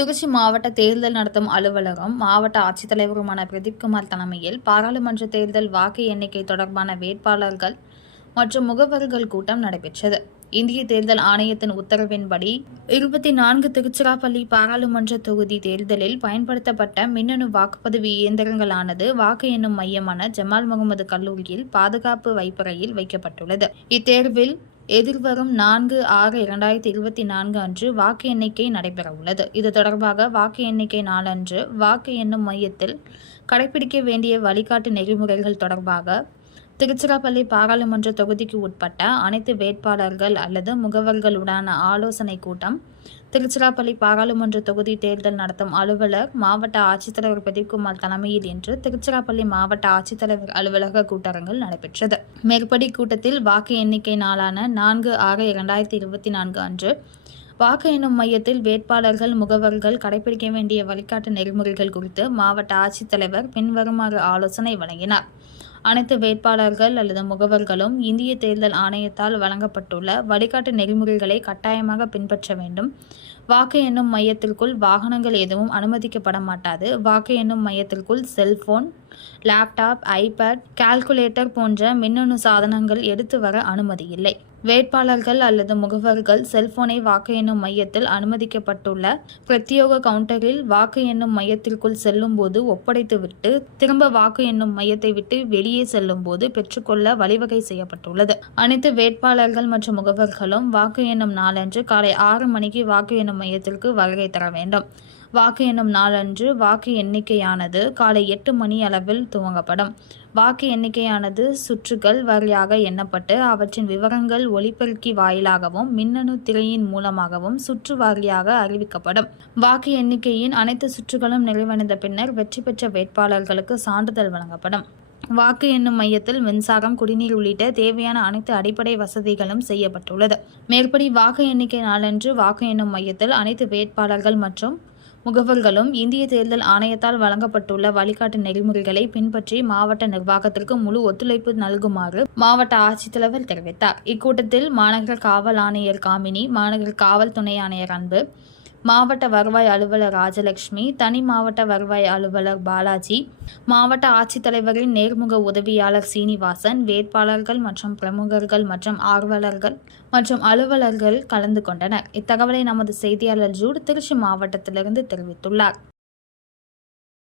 திருச்சி மாவட்ட தேர்தல் நடத்தும் அலுவலகம் மாவட்ட ஆட்சித்தலைவருமான பிரதீப் குமார் தலைமையில் பாராளுமன்ற தேர்தல் வாக்கு எண்ணிக்கை தொடர்பான வேட்பாளர்கள் மற்றும் முகவர்கள் கூட்டம் நடைபெற்றது. இந்திய தேர்தல் ஆணையத்தின் உத்தரவின்படி இருபத்தி நான்கு திருச்சிராப்பள்ளி பாராளுமன்ற தொகுதி தேர்தலில் பயன்படுத்தப்பட்ட மின்னணு வாக்குப்பதிவு இயந்திரங்களானது வாக்கு எண்ணும் மையமான ஜமால் முகமது கல்லூரியில் பாதுகாப்பு வைப்பறையில் வைக்கப்பட்டுள்ளது. இத்தேர்வில் எதிர்வரும் நான்கு ஆறு இரண்டாயிரத்தி இருபத்தி நான்கு அன்று வாக்கு எண்ணிக்கை நடைபெறவுள்ளது. இது தொடர்பாக வாக்கு எண்ணிக்கை நாளன்று வாக்கு எண்ணும் மையத்தில் கடைபிடிக்க வேண்டிய வழிகாட்டு நெறிமுறைகள் தொடர்பாக திருச்சிராப்பள்ளி பாராளுமன்ற தொகுதிக்கு உட்பட்ட அனைத்து வேட்பாளர்கள் அல்லது முகவர்களுடான ஆலோசனை கூட்டம் திருச்சிராப்பள்ளி பாராளுமன்ற தொகுதி தேர்தல் நடத்தும் அலுவலர் மாவட்ட ஆட்சித்தலைவர் பிரதீப்குமார் தலைமையில் இன்று திருச்சிராப்பள்ளி மாவட்ட ஆட்சித்தலைவர் அலுவலக கூட்டரங்கில் நடைபெற்றது. மேற்படி கூட்டத்தில் வாக்கு எண்ணிக்கை நாளான நான்கு ஆறு இரண்டாயிரத்தி இருபத்தி நான்கு அன்று வாக்கு எண்ணும் மையத்தில் வேட்பாளர்கள் முகவர்கள் கடைபிடிக்க வேண்டிய வழிகாட்டு நெறிமுறைகள் குறித்து மாவட்ட ஆட்சித்தலைவர் பின்வருமாறு ஆலோசனை வழங்கினார். அனைத்து வேட்பாளர்கள் அல்லது முகவர்களும் இந்திய தேர்தல் ஆணையத்தால் வழங்கப்பட்டுள்ள வழிகாட்டு நெறிமுறைகளை கட்டாயமாக பின்பற்ற வேண்டும். வாக்கு எண்ணும் மையத்திற்குள் வாகனங்கள் எதுவும் அனுமதிக்கப்பட மாட்டாது. வாக்கு எண்ணும் மையத்திற்குள் cell phone laptop iPad calculator போன்ற மின்னணு சாதனங்கள் எடுத்து வர அனுமதி இல்லை. வேட்பாளர்கள் அல்லது முகவர்கள் செல்போனை வாக்கு எண்ணும் மையத்தில் அனுமதிக்கப்பட்டுள்ள பிரத்யோக கவுண்டரில் வாக்கு எண்ணும் மையத்திற்குள் செல்லும்போது ஒப்படைத்துவிட்டு திரும்ப வாக்கு எண்ணும் மையத்தை விட்டு வெளியே செல்லும்போது பெற்றுக்கொள்ள வழிவகை செய்யப்பட்டுள்ளது. அனைத்து வேட்பாளர்கள் மற்றும் முகவர்களும் வாக்கு எண்ணும் நாளன்று காலை ஆறு மணிக்கு வாக்கு எண்ணும் மையத்திற்கு வருகை தர வேண்டும். வாக்கு எண்ணும் நாளன்று வாக்கு எண்ணிக்கையானது காலை எட்டு மணி அளவில் துவங்கப்படும். வாக்கு எண்ணிக்கையானது சுற்றுகள் வாரியாக எண்ணப்பட்டு அவற்றின் விவரங்கள் ஒளிபெருக்கி வாயிலாகவும் மின்னணு திரையின் மூலமாகவும் சுற்று வாரியாக அறிவிக்கப்படும். வாக்கு எண்ணிக்கையின் அனைத்து சுற்றுகளும் நிறைவடைந்த பின்னர் வெற்றி பெற்ற வேட்பாளர்களுக்கு சான்றிதழ் வழங்கப்படும். வாக்கு எண்ணும் மையத்தில் மின்சாரம் குடிநீர் உள்ளிட்ட தேவையான அனைத்து அடிப்படை வசதிகளும் செய்யப்பட்டுள்ளது. மேற்படி வாக்கு எண்ணிக்கை நாளன்று வாக்கு எண்ணும் மையத்தில் அனைத்து வேட்பாளர்கள் மற்றும் முகவர்களும் இந்திய தேர்தல் ஆணையத்தால் வழங்கப்பட்டுள்ள வழிகாட்டு நெறிமுறைகளை பின்பற்றி மாவட்ட நிர்வாகத்திற்கு முழு ஒத்துழைப்பு நல்குமாறு மாவட்ட ஆட்சித்தலைவர் தெரிவித்தார். இக்கூட்டத்தில் மாநகர காவல் ஆணையர் காமினி மாநகர காவல் துணை ஆணையர் அன்பு மாவட்ட வருவாய் அலுவலர் ராஜலட்சுமி தனி மாவட்ட வருவாய் அலுவலர் பாலாஜி மாவட்ட ஆட்சித்தலைவரின் நேர்முக உதவியாளர் சீனிவாசன் வேட்பாளர்கள் மற்றும் பிரமுகர்கள் மற்றும் ஆர்வலர்கள் மற்றும் அலுவலர்கள் கலந்து கொண்டனர். இத்தகவலை நமது செய்தியாளர் ஜூட் திருச்சி மாவட்டத்திலிருந்து தெரிவித்துள்ளார்.